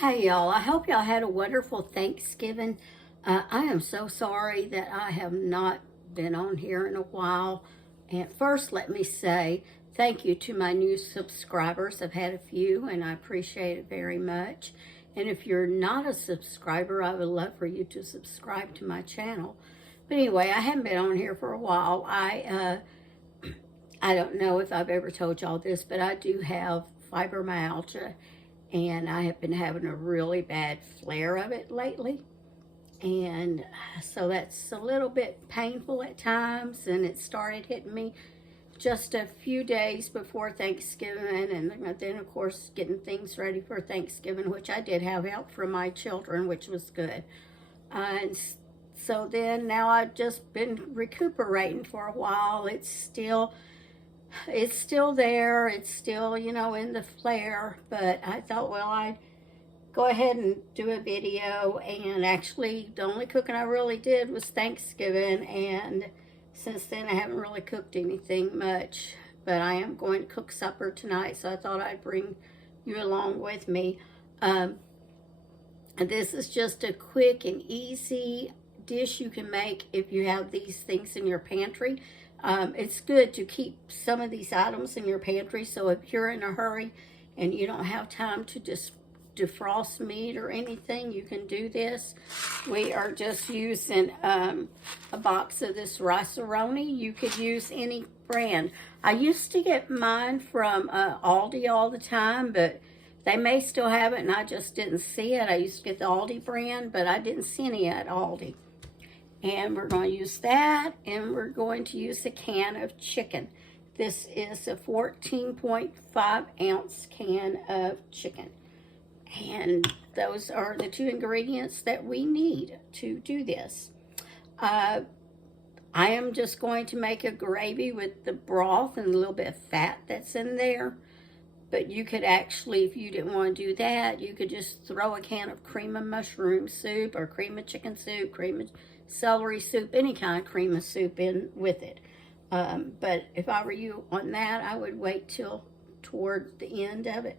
Hey y'all, I hope y'all had a wonderful Thanksgiving. I am so sorry that I have not been on here in a while. And first, let me say thank you to my new subscribers. I've had a few and I appreciate it very much. And if you're not a subscriber, I would love for you to subscribe to my channel. But anyway, I haven't been on here for a while. I don't know if I've ever told y'all this, but I do have fibromyalgia. And I have been having a really bad flare of it lately. And so that's a little bit painful at times. And it started hitting me just a few days before Thanksgiving. And then, of course, getting things ready for Thanksgiving, which I did have help from my children, which was good. And so then now I've just been recuperating for a while. It's still there. It's still, in the flare, but I thought, well, I'd go ahead and do a video. And actually, the only cooking I really did was Thanksgiving. And since then, I haven't really cooked anything much, but I am going to cook supper tonight. So I thought I'd bring you along with me. And this is just a quick and easy dish you can make if you have these things in your pantry. It's good to keep some of these items in your pantry, so if you're in a hurry and you don't have time to just defrost meat or anything, you can do this. We are just using a box of this Roni. You could use any brand. I used to get mine from Aldi all the time, but they may still have it and I just didn't see it. I used to get the Aldi brand, but I didn't see any at Aldi. And we're going to use that, and we're going to use a can of chicken. This is a 14.5 ounce can of chicken. And those are the two ingredients that we need to do this. I am just going to make a gravy with the broth and a little bit of fat that's in there. But you could actually, if you didn't want to do that, you could just throw a can of cream of mushroom soup or cream of chicken soup, cream of celery soup, any kind of cream of soup in with it. But if I were you on that, I would wait till toward the end of it.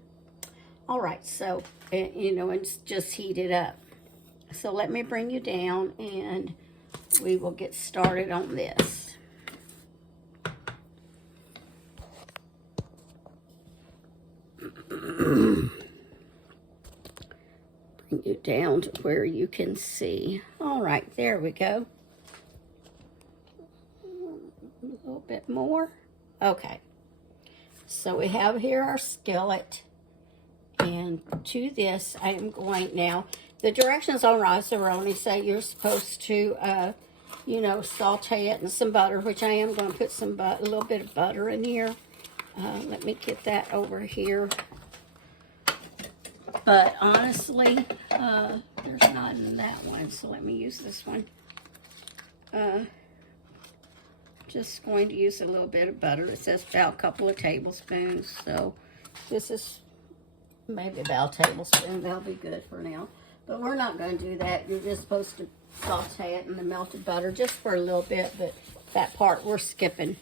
All right, so, and just heat it up. So let me bring you down and we will get started on this. Bring you down to where you can see. All right, there we go. A little bit more. Okay. So we have here our skillet. And to this, I am going now. The directions on Roni say you're supposed to, saute it in some butter, which I am going to put a little bit of butter in here. Let me get that over here. But honestly, there's not in that one, so let me use this one. Just going to use a little bit of butter. It says about a couple of tablespoons, so this is maybe about a tablespoon. That'll be good for now. But we're not going to do that. You're just supposed to saute it in the melted butter just for a little bit, but that part we're skipping.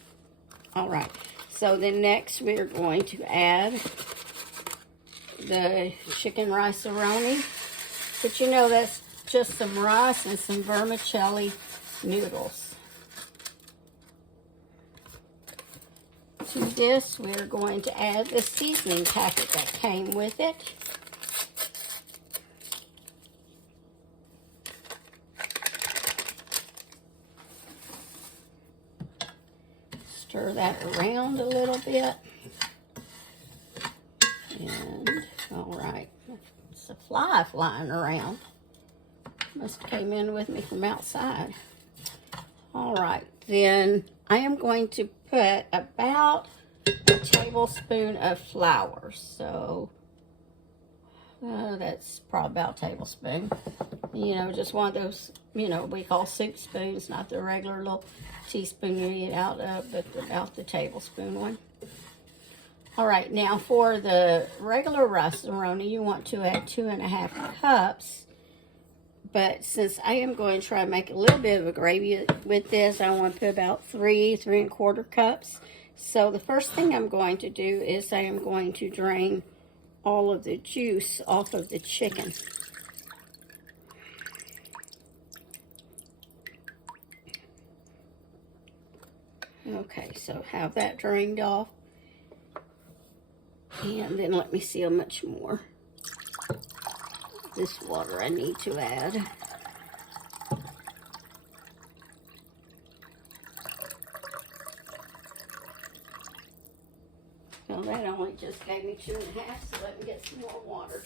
All right, so then next we're going to add the chicken rice-a-roni. But that's just some rice and some vermicelli noodles. To this, we're going to add the seasoning packet that came with it. Stir that around a little bit. And, all right, it's a fly flying around. Must have came in with me from outside. All right, then I am going to put about a tablespoon of flour. So that's probably about a tablespoon. Just one of those, we call soup spoons, not the regular little teaspoon you eat out of, but about the tablespoon one. All right, now for the regular rice-a-roni, you want to add 2.5 cups. But since I am going to try to make a little bit of a gravy with this, I want to put about 3.25 cups. So the first thing I'm going to do is I am going to drain all of the juice off of the chicken. Okay, so have that drained off. And then let me see how much more this water I need to add. Well, that only just gave me 2.5, so let me get some more water.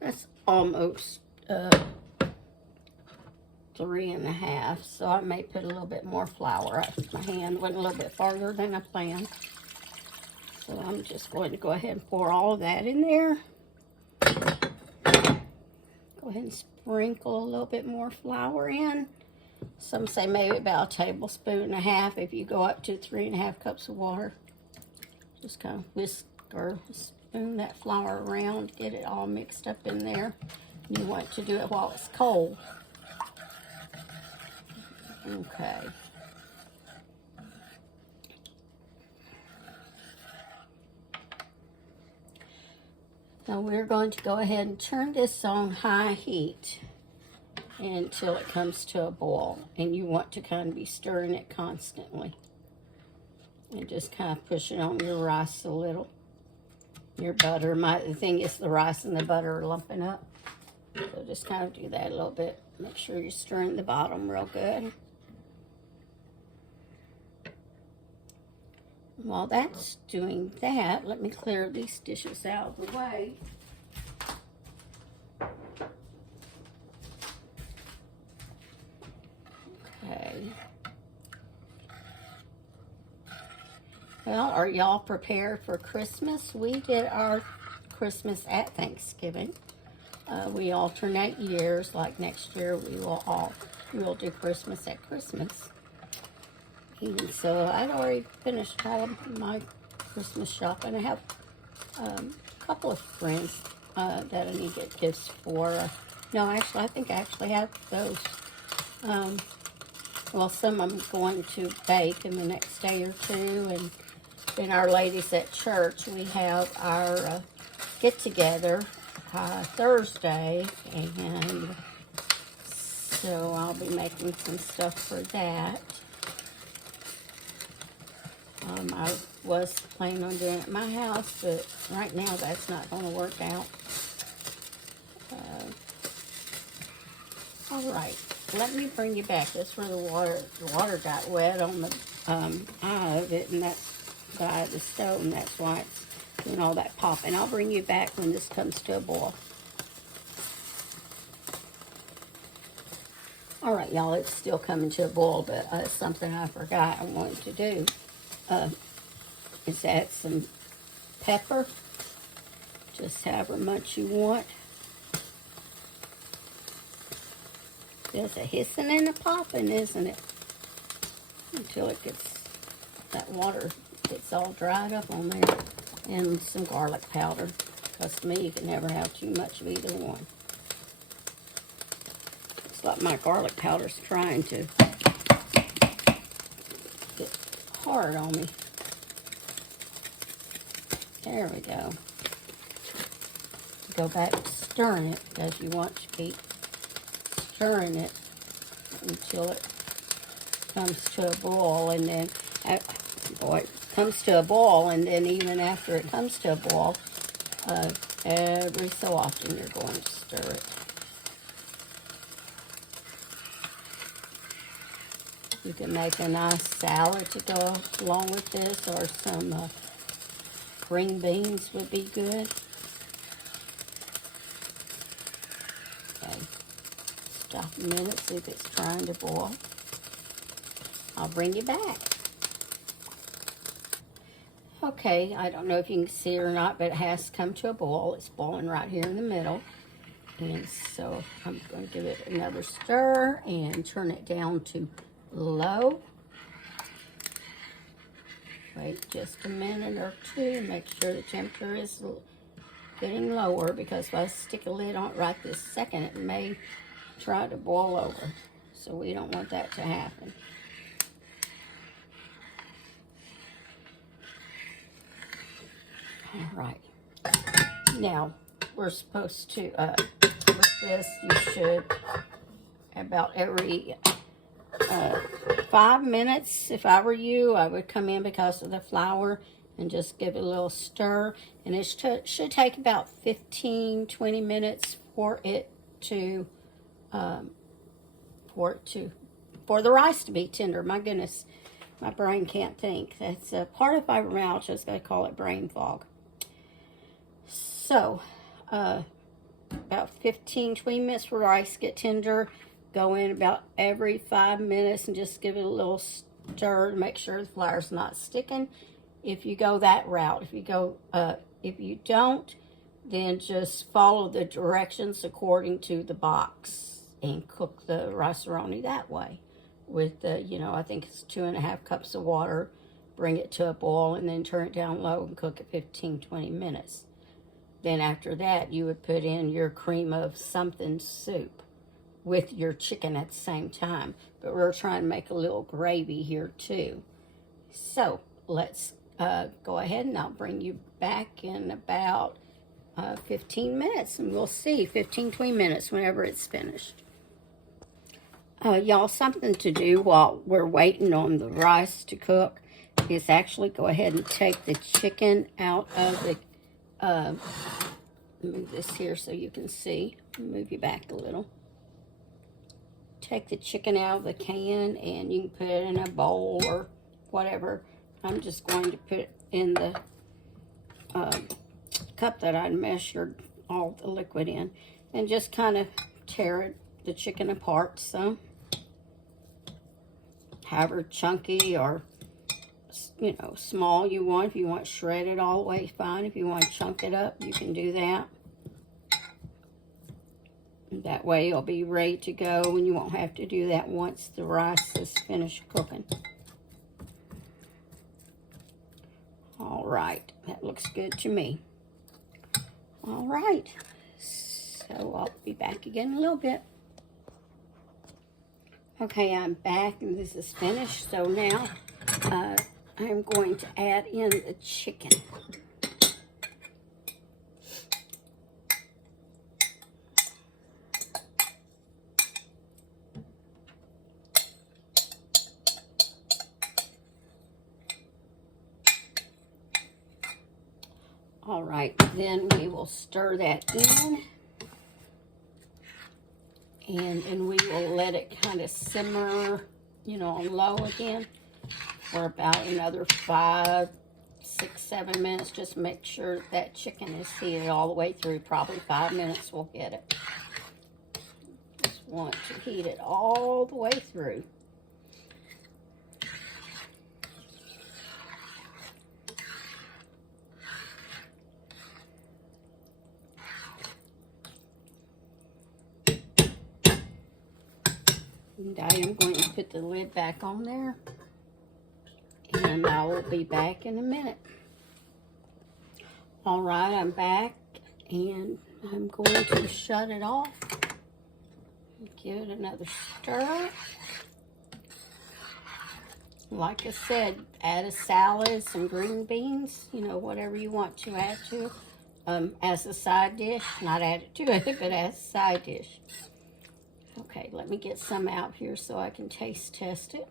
That's almost 3.5, so I may put a little bit more flour. My hand went a little bit farther than I planned. So I'm just going to go ahead and pour all of that in there. Go ahead and sprinkle a little bit more flour in. Some say maybe about 1.5 tablespoons if you go up to 3.5 cups of water. Just kind of whisk or spoon that flour around, get it all mixed up in there. You want to do it while it's cold. Okay. Now we're going to go ahead and turn this on high heat until it comes to a boil. And you want to kind of be stirring it constantly. And just kind of pushing on your rice a little. Your butter. The thing is the rice and the butter are lumping up. So just kind of do that a little bit. Make sure you're stirring the bottom real good. While that's doing that, let me clear these dishes out of the way. Okay. Well, are y'all prepared for Christmas? We did our Christmas at Thanksgiving. We alternate years. Like next year, we will do Christmas at Christmas. And so I'd already finished all of my Christmas shopping. I have a couple of friends that I need to get gifts for. No, actually, I think I actually have those. Well, some I'm going to bake in the next day or two. And then our ladies at church, we have our get-together Thursday. And so I'll be making some stuff for that. I was planning on doing it at my house, but right now that's not going to work out. All right, let me bring you back. That's where the water got wet on the eye of it, and that's the eye of the stove, and that's why it's doing all that popping. I'll bring you back when this comes to a boil. All right, y'all, it's still coming to a boil, but something I forgot I wanted to do. Is add some pepper, just however much you want. There's a hissing and a popping, isn't it? Until it gets, that water gets all dried up on there. And some garlic powder, because to me you can never have too much of either one. It's like my garlic powder's trying to get hard on me. There we go. Go back to stirring it, because you want to keep stirring it until it comes to a boil, and then it comes to a boil, and then even after it comes to a boil, every so often you're going to stir it. You can make a nice salad to go along with this, or some green beans would be good. Okay, stop a minute, see if it's trying to boil. I'll bring you back. Okay, I don't know if you can see it or not, but it has come to a boil. It's boiling right here in the middle. And so I'm going to give it another stir and turn it down to low. Wait just a minute or two, make sure the temperature is getting lower, because if I stick a lid on it right this second, it may try to boil over. So we don't want that to happen. All right. Now, we're supposed to, with this, you should, about every 5 minutes, if I were you, I would come in because of the flour and just give it a little stir. And it should take about 15-20 minutes for it to, for the rice to be tender. My goodness, my brain can't think. That's a part of fibromyalgia. They call it brain fog. So, about 15-20 minutes for rice to get tender. Go in about every 5 minutes and just give it a little stir to make sure the flour's not sticking. If you go that route, if you don't, then just follow the directions according to the box and cook the rice-a-roni that way. With I think it's 2.5 cups of water. Bring it to a boil and then turn it down low and cook it 15-20 minutes. Then after that, you would put in your cream of something soup with your chicken at the same time. But we're trying to make a little gravy here too. So let's go ahead, and I'll bring you back in about 15 minutes, and we'll see, 15-20 minutes whenever it's finished. Y'all, something to do while we're waiting on the rice to cook is actually go ahead and take the chicken out of the move this here so you can see. Move you back a little. Take the chicken out of the can, and you can put it in a bowl or whatever. I'm just going to put it in the cup that I measured all the liquid in, and just kind of tear the chicken apart some. However chunky or small you want. If you want shredded all the way, fine. If you want to chunk it up, you can do that. That way it'll be ready to go, and you won't have to do that once the rice is finished cooking. All right, that looks good to me. All right, so I'll be back again in a little bit. Okay, I'm back, and this is finished. So now I'm going to add in the chicken. All right, then we will stir that in, and then we will let it kind of simmer, on low again for about another 5, 6, 7 minutes. Just make sure that chicken is heated all the way through. Probably 5 minutes will get it. Just want to heat it all the way through. And I am going to put the lid back on there, and I will be back in a minute. All right, I'm back, and I'm going to shut it off. Give it another stir. Like I said, add a salad, some green beans, whatever you want to add to it as a side dish. Not add it to it, but as a side dish. Okay, let me get some out here so I can taste test it.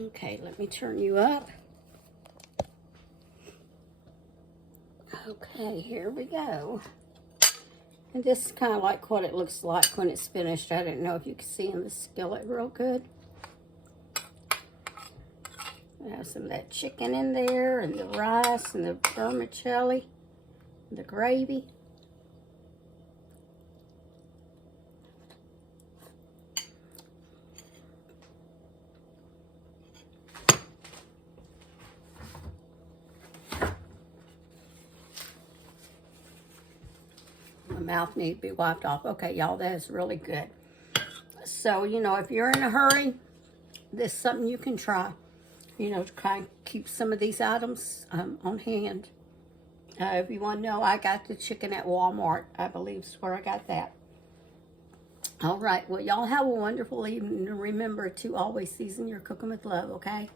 Okay, let me turn you up. Okay, here we go. And this is kind of like what it looks like when it's finished. I didn't know if you could see in the skillet real good. I have some of that chicken in there, and the rice, and the vermicelli, and the gravy. My mouth needs to be wiped off. Okay, y'all, that is really good. So, if you're in a hurry, this is something you can try. To keep some of these items on hand. If you want to know, I got the chicken at Walmart, I believe is where I got that. All right, well, y'all have a wonderful evening. And remember to always season your cooking with love, okay?